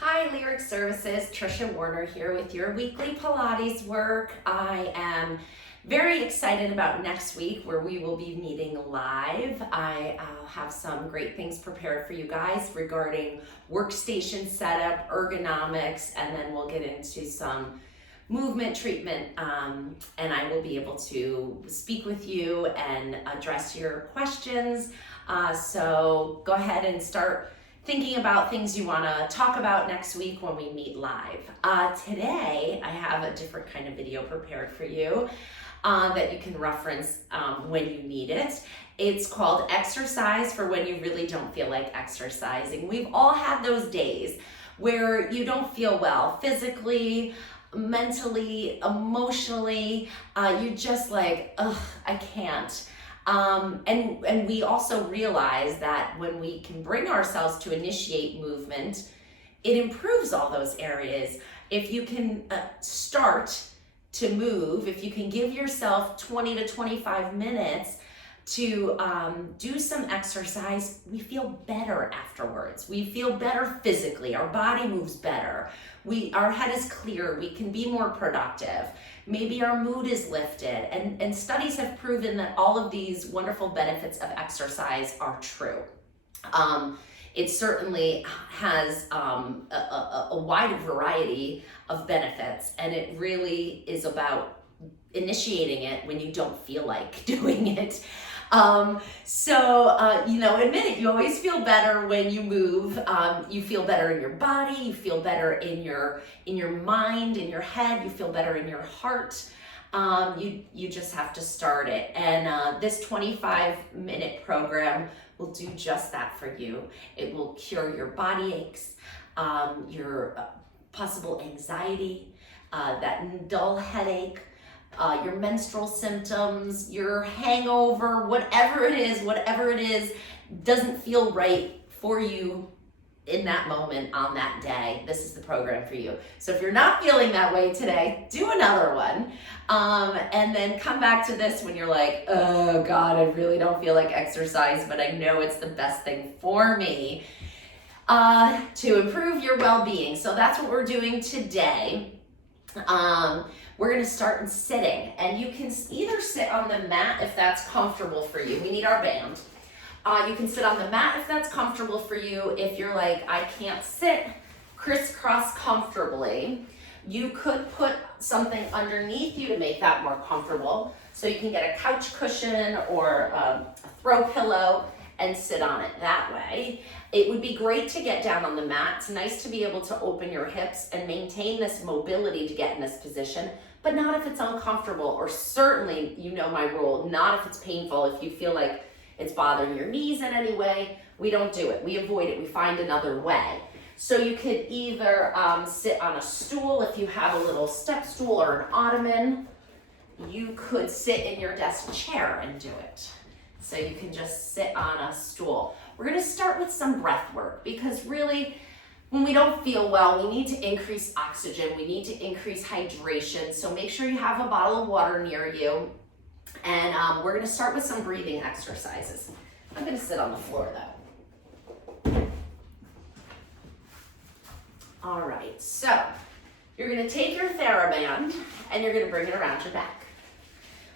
Hi, Lyric Services. Trisha Warner here with your weekly Pilates work. I am very excited about next week where we will be meeting live. I have some great things prepared for you guys regarding workstation setup, ergonomics, and then we'll get into some movement treatment, and I will be able to speak with you and address your questions. So go ahead and start thinking about things you want to talk about next week when we meet live. Today, I have a different kind of video prepared for you that you can reference when you need it. It's called Exercise for When You Really Don't Feel Like Exercising. We've all had those days where you don't feel well physically, mentally, emotionally. You're just like, ugh, I can't. And we also realize that when we can bring ourselves to initiate movement, it improves all those areas. If you can start to move, if you can give yourself 20 to 25 minutes to do some exercise, we feel better afterwards. We feel better physically. Our body moves better. Our head is clear. We can be more productive. Maybe our mood is lifted. And studies have proven that all of these wonderful benefits of exercise are true. It certainly has a wide variety of benefits, and it really is about initiating it when you don't feel like doing it. Admit it, you always feel better when you move. You feel better in your body, you feel better in your mind, in your head, you feel better in your heart. You just have to start it. And this 25-minute program will do just that for you. It will cure your body aches, your possible anxiety, that dull headache, your menstrual symptoms, your hangover, whatever it is, doesn't feel right for you in that moment on that day. This is the program for you. So if you're not feeling that way today, do another one. And then come back to this when you're like, oh God, I really don't feel like exercise, but I know it's the best thing for me to improve your well-being. So that's what we're doing today. We're going to start in sitting, and you can either sit on the mat if that's comfortable for you. We need our band. You can sit on the mat if that's comfortable for you. If you're like, I can't sit crisscross comfortably, you could put something underneath you to make that more comfortable. So you can get a couch cushion or a throw pillow and sit on it that way. It would be great to get down on the mat. It's nice to be able to open your hips and maintain this mobility to get in this position, but not if it's uncomfortable, or certainly, you know my rule, not if it's painful. If you feel like it's bothering your knees in any way, we don't do it. We avoid it. We find another way. So you could either sit on a stool if you have a little step stool or an ottoman. You could sit in your desk chair and do it. So you can just sit on a stool. We're going to start with some breath work, because really, when we don't feel well, we need to increase oxygen. We need to increase hydration. So make sure you have a bottle of water near you. And we're going to start with some breathing exercises. I'm going to sit on the floor though. All right, so you're going to take your TheraBand and you're going to bring it around your back.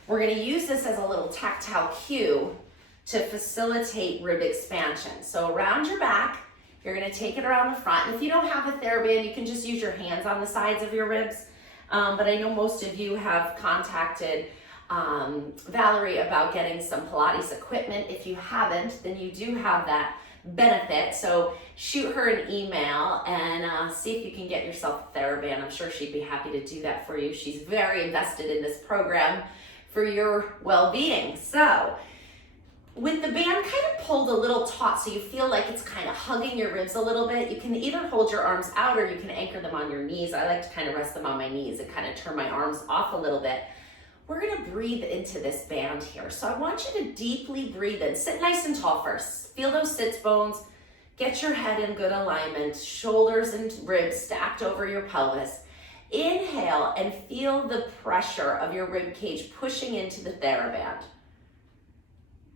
We're going to use this as a little tactile cue to facilitate rib expansion. So around your back, you're going to take it around the front. And if you don't have a TheraBand, you can just use your hands on the sides of your ribs. But I know most of you have contacted Valerie about getting some Pilates equipment. If you haven't, then you do have that benefit. So shoot her an email and see if you can get yourself a TheraBand. I'm sure she'd be happy to do that for you. She's very invested in this program for your well-being. So with the band kind of pulled a little taut, so you feel like it's kind of hugging your ribs a little bit, you can either hold your arms out or you can anchor them on your knees. I like to kind of rest them on my knees and kind of turn my arms off a little bit. We're going to breathe into this band here. So I want you to deeply breathe in. Sit nice and tall first. Feel those sits bones. Get your head in good alignment. Shoulders and ribs stacked over your pelvis. Inhale and feel the pressure of your rib cage pushing into the TheraBand.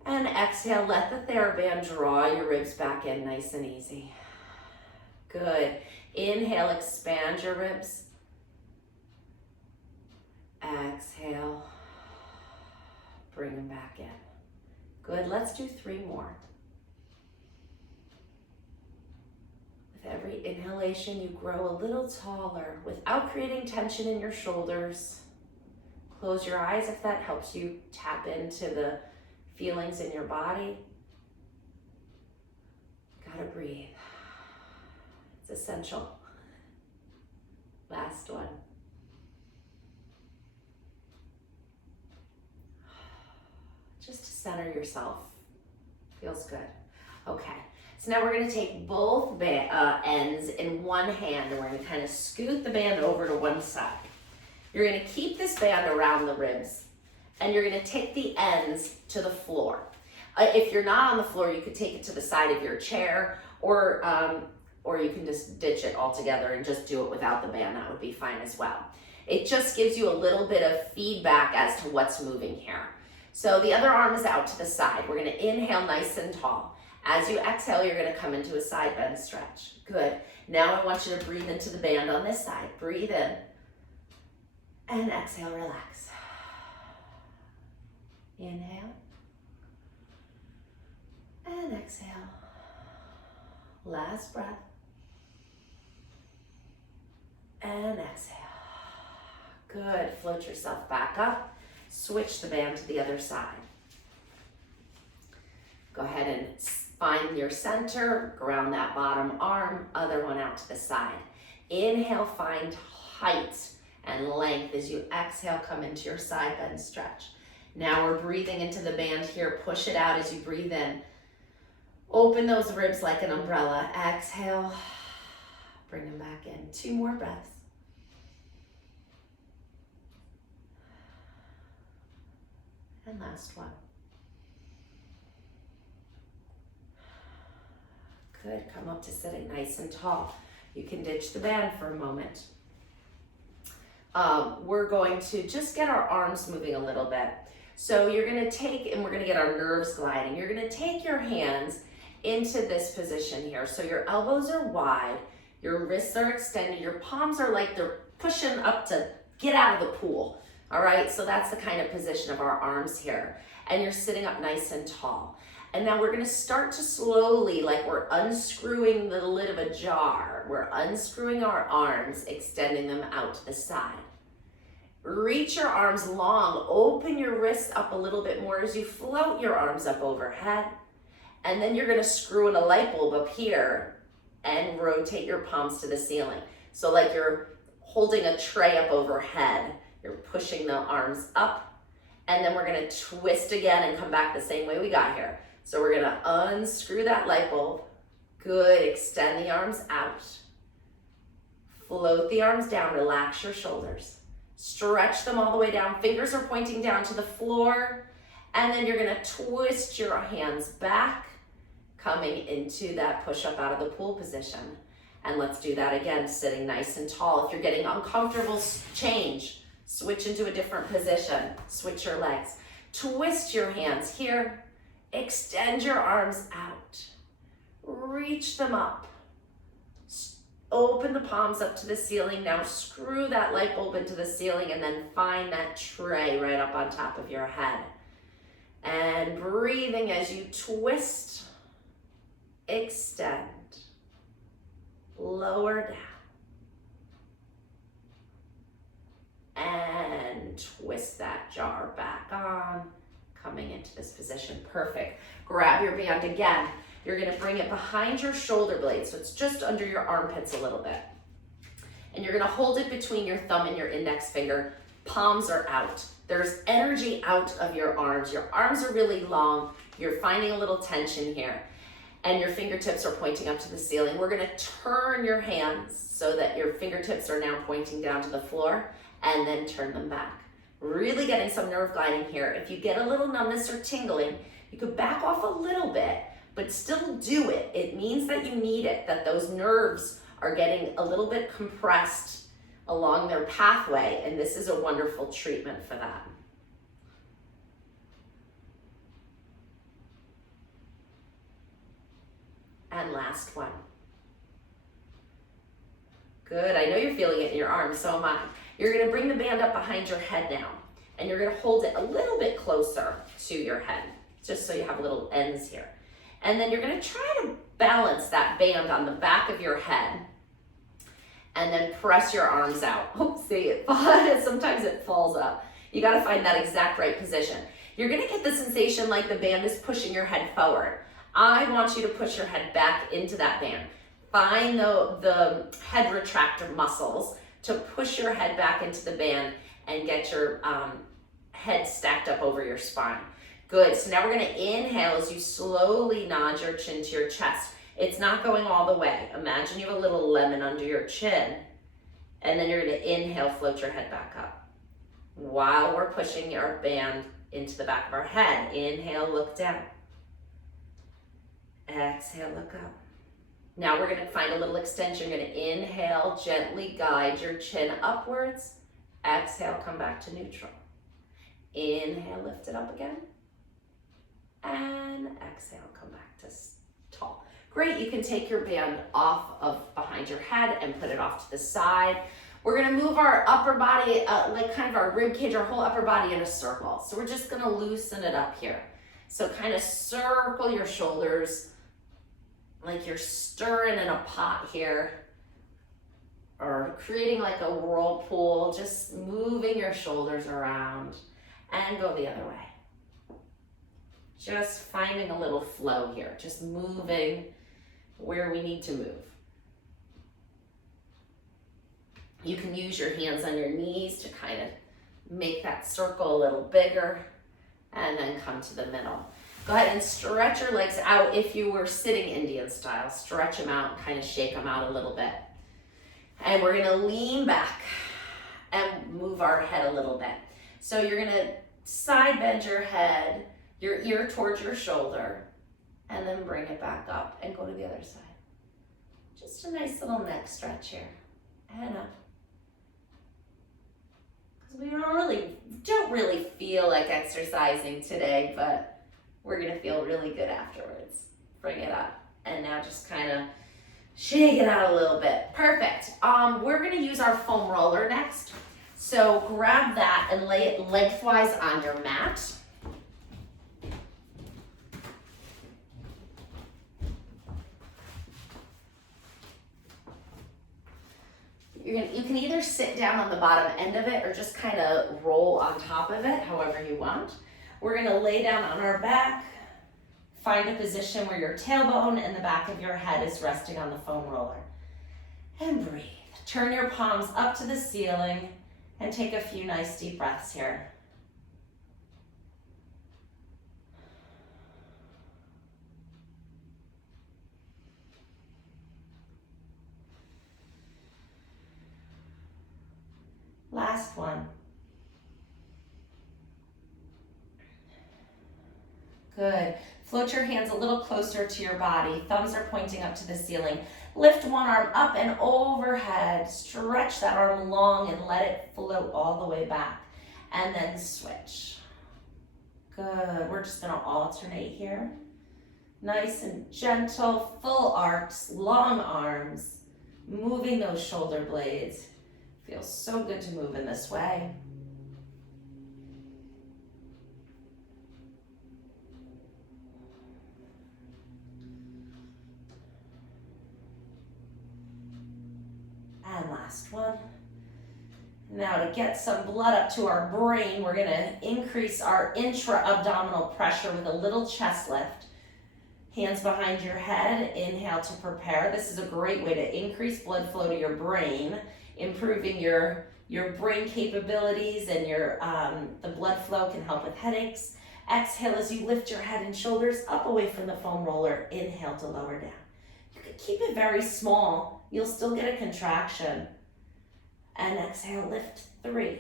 And exhale, let the TheraBand draw your ribs back in nice and easy. Good. Inhale, expand your ribs. Exhale. Bring them back in. Good. Let's do 3 more. With every inhalation, you grow a little taller without creating tension in your shoulders. Close your eyes if that helps you tap into the feelings in your body. Gotta breathe. It's essential. Last one. Just to center yourself. Feels good. Okay, so now we're gonna take both ends in one hand and we're gonna kind of scoot the band over to one side. You're gonna keep this band around the ribs and you're gonna take the ends to the floor. If you're not on the floor, you could take it to the side of your chair or you can just ditch it altogether and just do it without the band. That would be fine as well. It just gives you a little bit of feedback as to what's moving here. So the other arm is out to the side. We're gonna inhale nice and tall. As you exhale, you're gonna come into a side bend stretch. Good. Now I want you to breathe into the band on this side. Breathe in and exhale, relax. Inhale and exhale. Last breath. And exhale. Good. Float yourself back up. Switch the band to the other side. Go ahead and find your center, ground that bottom arm, other one out to the side. Inhale, find height and length. As you exhale, come into your side bend stretch. Now we're breathing into the band here. Push it out as you breathe in. Open those ribs like an umbrella. Exhale, bring them back in. 2 more breaths. And last one. Good, come up to sitting nice and tall. You can ditch the band for a moment. We're going to just get our arms moving a little bit. So you're gonna take, and we're gonna get our nerves gliding. You're gonna take your hands into this position here. So your elbows are wide, your wrists are extended, your palms are like they're pushing up to get out of the pool. All right, so that's the kind of position of our arms here. And you're sitting up nice and tall. And now we're gonna start to slowly, like we're unscrewing the lid of a jar. We're unscrewing our arms, extending them out to the side. Reach your arms long, open your wrists up a little bit more as you float your arms up overhead. And then you're gonna screw in a light bulb up here and rotate your palms to the ceiling. So like you're holding a tray up overhead, you're pushing the arms up, and then we're gonna twist again and come back the same way we got here. So we're gonna unscrew that light bulb. Good, extend the arms out. Float the arms down, relax your shoulders. Stretch them all the way down. Fingers are pointing down to the floor. And then you're gonna twist your hands back, coming into that push-up out of the pool position. And let's do that again, sitting nice and tall. If you're getting uncomfortable, change. Switch into a different position. Switch your legs. Twist your hands here. Extend your arms out. Reach them up. Open the palms up to the ceiling. Now screw that light bulb into the ceiling and then find that tray right up on top of your head. And breathing as you twist, extend, lower down, and twist that jar back on, coming into this position. Perfect. Grab your band again. You're gonna bring it behind your shoulder blades, so it's just under your armpits a little bit. And you're gonna hold it between your thumb and your index finger. Palms are out. There's energy out of your arms. Your arms are really long. You're finding a little tension here. And your fingertips are pointing up to the ceiling. We're gonna turn your hands so that your fingertips are now pointing down to the floor, and then turn them back. Really getting some nerve gliding here. If you get a little numbness or tingling, you could back off a little bit, but still do it. It means that you need it, that those nerves are getting a little bit compressed along their pathway, and this is a wonderful treatment for that. And last one. Good, I know you're feeling it in your arms, so am I. You're gonna bring the band up behind your head now, and you're gonna hold it a little bit closer to your head, just so you have little ends here. And then you're gonna try to balance that band on the back of your head, and then press your arms out. Oh, see, sometimes it falls up. You gotta find that exact right position. You're gonna get the sensation like the band is pushing your head forward. I want you to push your head back into that band. Find the head retractor muscles to push your head back into the band and get your head stacked up over your spine. Good, so now we're gonna inhale as you slowly nod your chin to your chest. It's not going all the way. Imagine you have a little lemon under your chin, and then you're gonna inhale, float your head back up. While we're pushing our band into the back of our head, inhale, look down. Exhale, look up. Now we're gonna find a little extension. You're gonna inhale, gently guide your chin upwards. Exhale, come back to neutral. Inhale, lift it up again. And exhale, come back to tall. Great, you can take your band off of behind your head and put it off to the side. We're gonna move our upper body, like kind of our rib cage, our whole upper body in a circle. So we're just gonna loosen it up here. So kind of circle your shoulders like you're stirring in a pot here, or creating like a whirlpool, just moving your shoulders around, and go the other way. Just finding a little flow here, just moving where we need to move. You can use your hands on your knees to kind of make that circle a little bigger, and then come to the middle. Go ahead and stretch your legs out. If you were sitting Indian style, stretch them out and kind of shake them out a little bit. And we're gonna lean back and move our head a little bit. So you're gonna side bend your head, your ear towards your shoulder, and then bring it back up and go to the other side. Just a nice little neck stretch here, and up. Because we don't really feel like exercising today, but we're gonna feel really good afterwards. Bring it up, and now just kind of shake it out a little bit. Perfect. We're gonna use our foam roller next. So grab that and lay it lengthwise on your mat. You can either sit down on the bottom end of it or just kind of roll on top of it, however you want. We're gonna lay down on our back, find a position where your tailbone and the back of your head is resting on the foam roller. And breathe. Turn your palms up to the ceiling and take a few nice deep breaths here. Last one. Good. Float your hands a little closer to your body. Thumbs are pointing up to the ceiling. Lift one arm up and overhead. Stretch that arm long and let it float all the way back. And then switch. Good. We're just gonna alternate here. Nice and gentle, full arcs, long arms. Moving those shoulder blades. Feels so good to move in this way. And last one. Now to get some blood up to our brain, we're gonna increase our intra-abdominal pressure with a little chest lift. Hands behind your head, inhale to prepare. This is a great way to increase blood flow to your brain, improving your brain capabilities, and the blood flow can help with headaches. Exhale as you lift your head and shoulders up away from the foam roller. Inhale to lower down. You can keep it very small. You'll still get a contraction. And exhale, lift 3,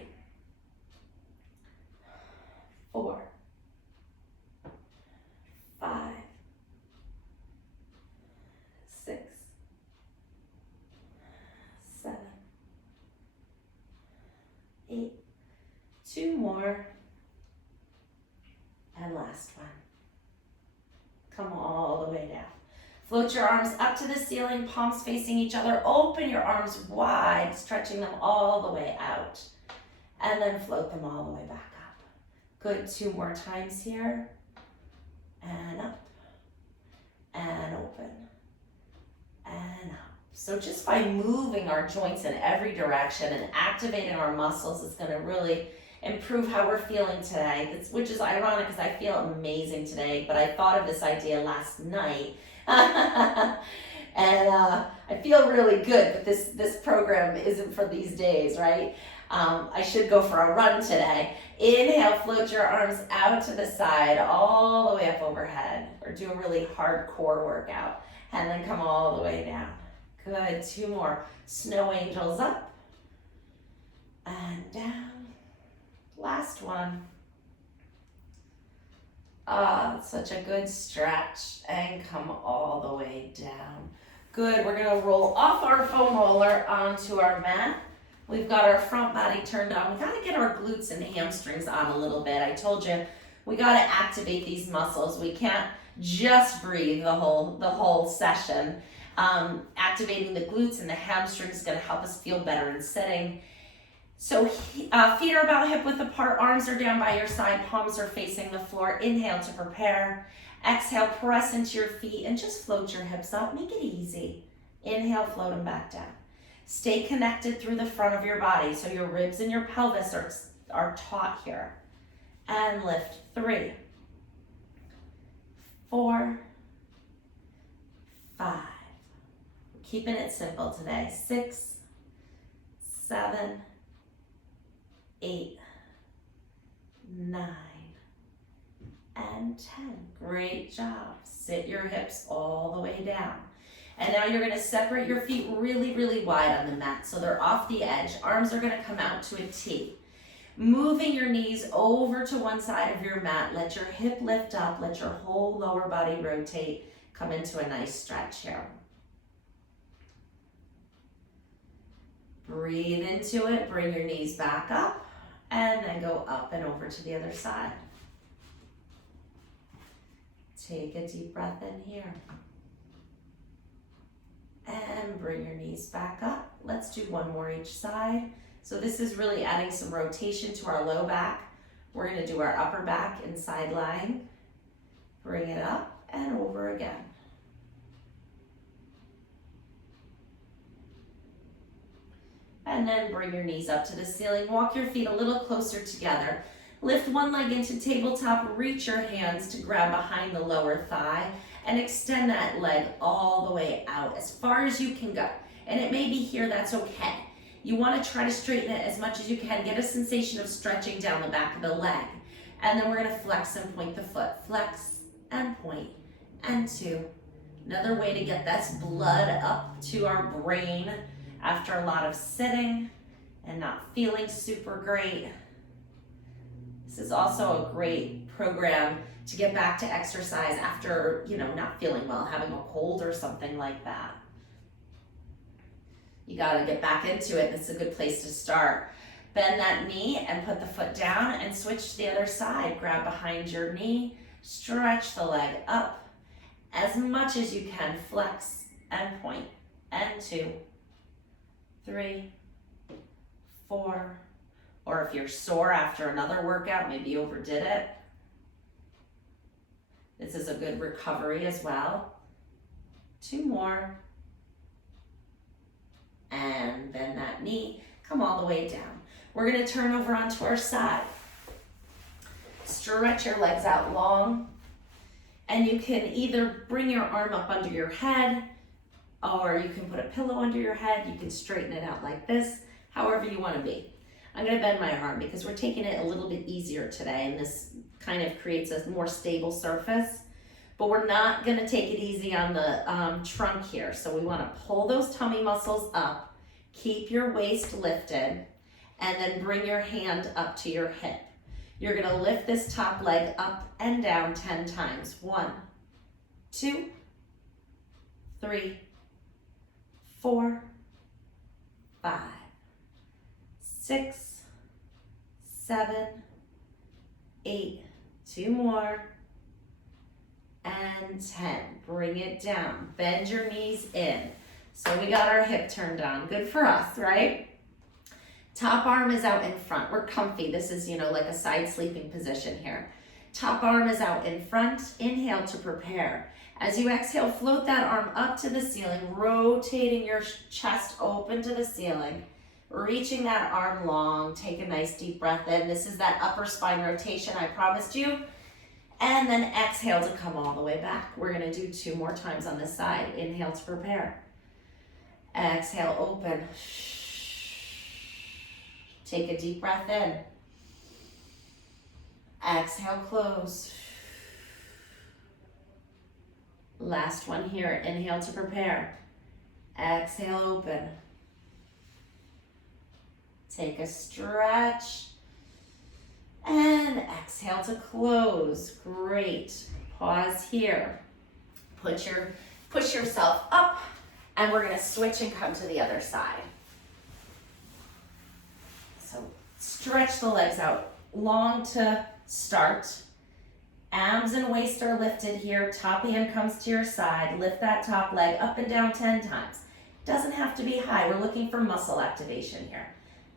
4, 5, 6, 7, 8, 2 more, and last one. Come all the way down. Float your arms up to the ceiling, palms facing each other. Open your arms wide, stretching them all the way out. And then float them all the way back up. Good, 2 more times here. And up. And open. And up. So just by moving our joints in every direction and activating our muscles is going to really improve how we're feeling today, which is ironic because I feel amazing today, but I thought of this idea last night. And I feel really good, but this program isn't for these days, right? I should go for a run today. Inhale, float your arms out to the side, all the way up overhead, or do a really hard core workout, and then come all the way down. Good, 2 more. Snow angels up and down. Last one. Such a good stretch, and come all the way down. Good, we're gonna roll off our foam roller onto our mat. We've got our front body turned on. We gotta get our glutes and hamstrings on a little bit. I told you, we gotta activate these muscles. We can't just breathe the whole session. Activating the glutes and the hamstrings is gonna help us feel better in sitting. So feet are about hip width apart, arms are down by your side, palms are facing the floor. Inhale to prepare. Exhale, press into your feet and just float your hips up. Make it easy. Inhale, float them back down. Stay connected through the front of your body so your ribs and your pelvis are taut here. And lift. 3, 4, 5. Keeping it simple today. 6, 7, 8, 9, and 10. Great job. Sit your hips all the way down. And now you're gonna separate your feet really, really wide on the mat so they're off the edge. Arms are gonna come out to a T. Moving your knees over to one side of your mat. Let your hip lift up. Let your whole lower body rotate. Come into a nice stretch here. Breathe into it. Bring your knees back up. And then go up and over to the other side. Take a deep breath in here. And bring your knees back up. Let's do 1 more each side. So this is really adding some rotation to our low back. We're gonna do our upper back in side lying. Bring it up and over again. And then bring your knees up to the ceiling. Walk your feet a little closer together. Lift one leg into tabletop. Reach your hands to grab behind the lower thigh and extend that leg all the way out as far as you can go. And it may be here, that's okay. You want to try to straighten it as much as you can. Get a sensation of stretching down the back of the leg. And then we're going to flex and point the foot. Flex and point. And 2. Another way to get that blood up to our brain after a lot of sitting and not feeling super great. This is also a great program to get back to exercise after, not feeling well, having a cold or something like that. You gotta get back into it. It's a good place to start. Bend that knee and put the foot down and switch to the other side. Grab behind your knee, stretch the leg up as much as you can. Flex and point. And 2, 3, 4, or if you're sore after another workout, maybe you overdid it. This is a good recovery as well. 2 more. And bend that knee, come all the way down. We're gonna turn over onto our side. Stretch your legs out long, and you can either bring your arm up under your head, or you can put a pillow under your head. You can straighten it out like this, however you wanna be. I'm gonna bend my arm because we're taking it a little bit easier today, and this kind of creates a more stable surface. But we're not gonna take it easy on the trunk here. So we wanna pull those tummy muscles up, keep your waist lifted, and then bring your hand up to your hip. You're gonna lift this top leg up and down 10 times. 1, 2, 3, 4, 5, 6, 7, 8, 2 more, and 10. Bring it down. Bend your knees in. So we got our hip turned on. Good for us, right? Top arm is out in front. We're comfy. This is, like a side sleeping position here. Top arm is out in front. Inhale to prepare. As you exhale, float that arm up to the ceiling, rotating your chest open to the ceiling, reaching that arm long. Take a nice deep breath in. This is that upper spine rotation I promised you. And then exhale to come all the way back. We're gonna do 2 more times on this side. Inhale to prepare. Exhale, open. Take a deep breath in. Exhale, close. Last one here. Inhale to prepare. Exhale, open. Take a stretch. And exhale to close. Great. Pause here. Push yourself up, and we're gonna switch and come to the other side. So stretch the legs out long to start. Abs and waist are lifted here. Top hand comes to your side. Lift that top leg up and down 10 times. Doesn't have to be high. We're looking for muscle activation here.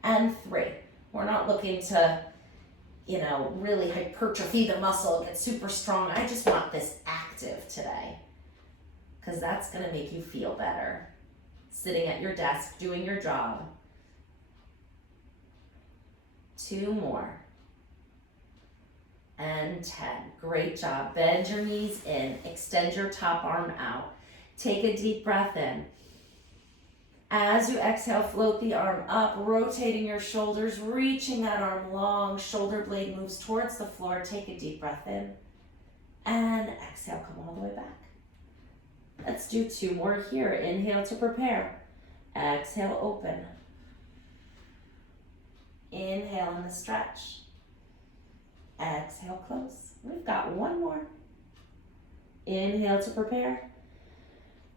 And 3. We're not looking to, really hypertrophy the muscle, get super strong. I just want this active today, because that's gonna make you feel better. Sitting at your desk, doing your job. 2 more. And 10. Great job. Bend your knees in. Extend your top arm out. Take a deep breath in. As you exhale, float the arm up, rotating your shoulders, reaching that arm long. Shoulder blade moves towards the floor. Take a deep breath in. And exhale, come all the way back. Let's do 2 more here. Inhale to prepare. Exhale, open. Inhale in the stretch. Exhale, close. We've got 1 more. Inhale to prepare.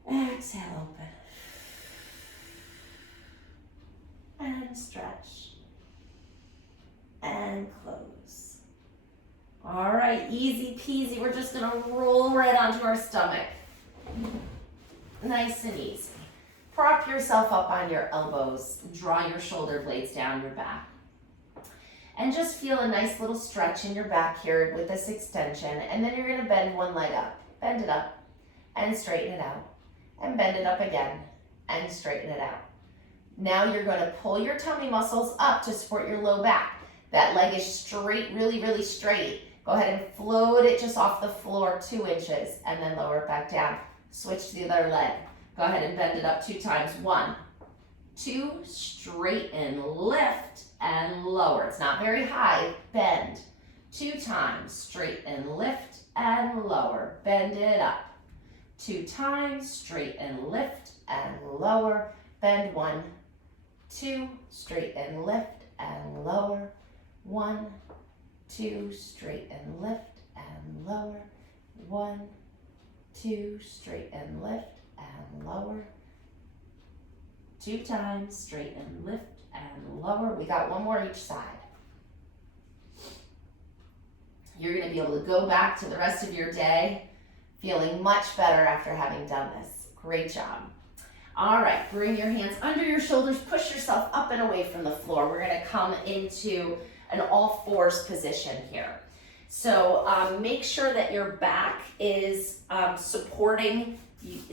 Exhale, open. And stretch. And close. All right, easy peasy. We're just gonna roll right onto our stomach. Nice and easy. Prop yourself up on your elbows. Draw your shoulder blades down your back. And just feel a nice little stretch in your back here with this extension. And then you're gonna bend one leg up. Bend it up and straighten it out. And bend it up again and straighten it out. Now you're gonna pull your tummy muscles up to support your low back. That leg is straight, really, really straight. Go ahead and float it just off the floor 2 inches and then lower it back down. Switch to the other leg. Go ahead and bend it up 2 times. 1, 2, straighten, lift, and lower. It's not very high. Bend. 2 times. Straighten, lift, and lower. Bend it up. 2 times. Straighten, lift, and lower. Bend 1, 2, straighten, lift, and lower. 1, 2, straighten, lift, and lower. 1, 2, straighten, lift, and lower. 2 times. Straighten, lift, and lower. We got 1 more each side. You're going to be able to go back to the rest of your day feeling much better after having done this. Great job. All right, bring your hands under your shoulders, push yourself up and away from the floor. We're gonna come into an all fours position here. So make sure that your back is supporting.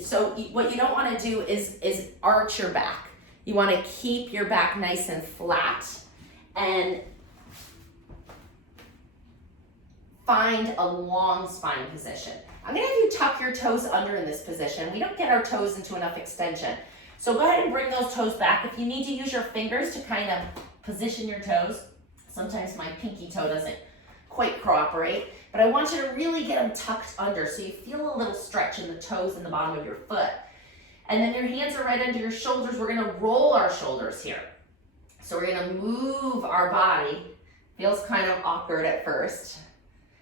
So what you don't wanna do is arch your back. You wanna keep your back nice and flat and find a long spine position. I'm gonna have you tuck your toes under in this position. We don't get our toes into enough extension. So go ahead and bring those toes back. If you need to use your fingers to kind of position your toes, sometimes my pinky toe doesn't quite cooperate, but I want you to really get them tucked under so you feel a little stretch in the toes and the bottom of your foot. And then your hands are right under your shoulders. We're gonna roll our shoulders here. So we're gonna move our body. Feels kind of awkward at first.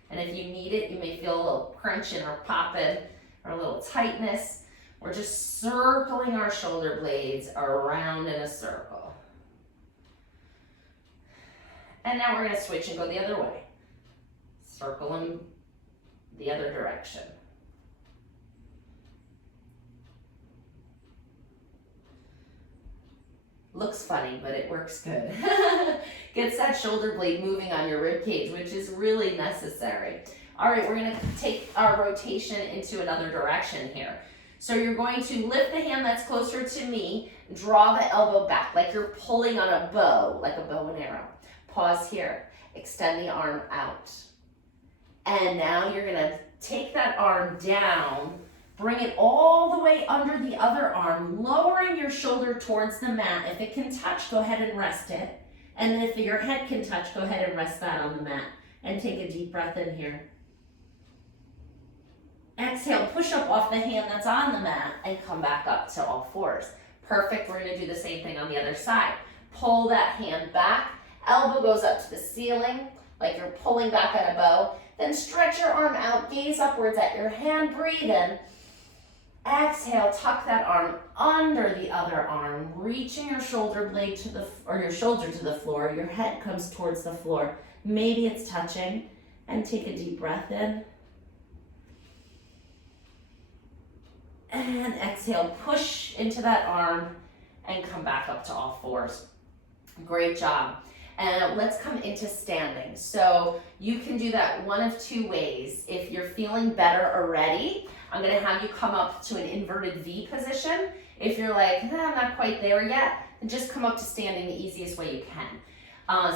And if you need it, you may feel a little crunching or popping or a little tightness. We're just circling our shoulder blades around in a circle. And now we're going to switch and go the other way. Circle them the other direction. Looks funny, but it works good. Gets that shoulder blade moving on your rib cage, which is really necessary. All right, we're gonna take our rotation into another direction here. So you're going to lift the hand that's closer to me, draw the elbow back like you're pulling on a bow, like a bow and arrow. Pause here, extend the arm out. And now you're gonna take that arm down, bring it all the way under the other arm, lowering your shoulder towards the mat. If it can touch, go ahead and rest it. And then if your head can touch, go ahead and rest that on the mat. And take a deep breath in here. Exhale, push up off the hand that's on the mat and come back up to all fours. Perfect, we're gonna do the same thing on the other side. Pull that hand back, elbow goes up to the ceiling, like you're pulling back at a bow. Then stretch your arm out, gaze upwards at your hand, breathe in. Exhale, tuck that arm under the other arm, reaching your shoulder blade to your shoulder to the floor. Your head comes towards the floor. Maybe it's touching. And take a deep breath in. And exhale, push into that arm and come back up to all fours. Great job. And let's come into standing. So you can do that one of two ways. If you're feeling better already, I'm gonna have you come up to an inverted V position. If you're like, I'm not quite there yet, then just come up to standing the easiest way you can.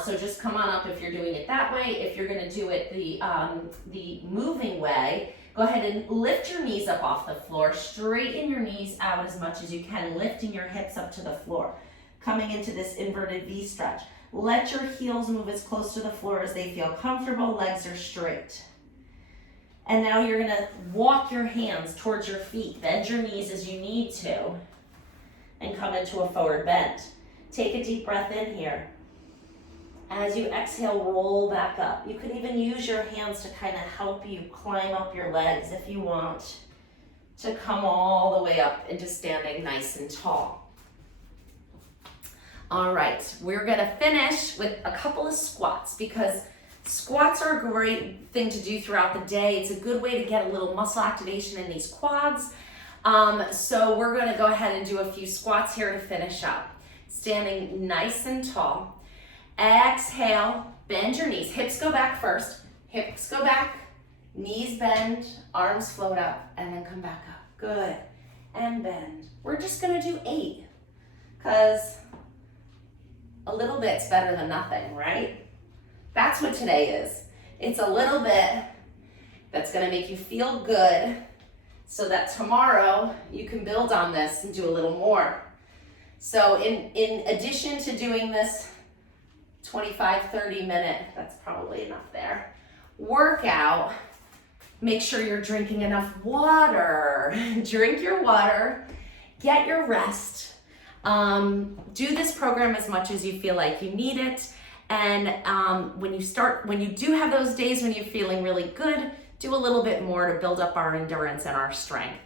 So just come on up if you're doing it that way. If you're gonna do it the moving way, go ahead and lift your knees up off the floor, straighten your knees out as much as you can, lifting your hips up to the floor. Coming into this inverted V stretch. Let your heels move as close to the floor as they feel comfortable, legs are straight. And now you're gonna walk your hands towards your feet, bend your knees as you need to, and come into a forward bend. Take a deep breath in here. As you exhale, roll back up. You could even use your hands to kind of help you climb up your legs if you want to come all the way up into standing nice and tall. All right, we're gonna finish with a couple of squats because squats are a great thing to do throughout the day. It's a good way to get a little muscle activation in these quads. So we're gonna go ahead and do a few squats here to finish up. Standing nice and tall. Exhale, bend your knees. Hips go back first. Hips go back, knees bend, arms float up, and then come back up. Good, and bend. We're just gonna do 8 because a little bit's better than nothing, right? That's what today is. It's a little bit that's gonna make you feel good so that tomorrow you can build on this and do a little more. So in addition to doing this 25, 30 minute, that's probably enough there, workout, make sure you're drinking enough water. Drink your water, get your rest. Do this program as much as you feel like you need it. And when you do have those days when you're feeling really good, do a little bit more to build up our endurance and our strength.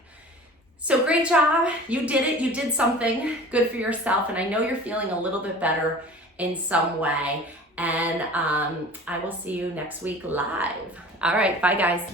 So great job. You did it. You did something good for yourself. And I know you're feeling a little bit better in some way. And I will see you next week live. All right. Bye, guys.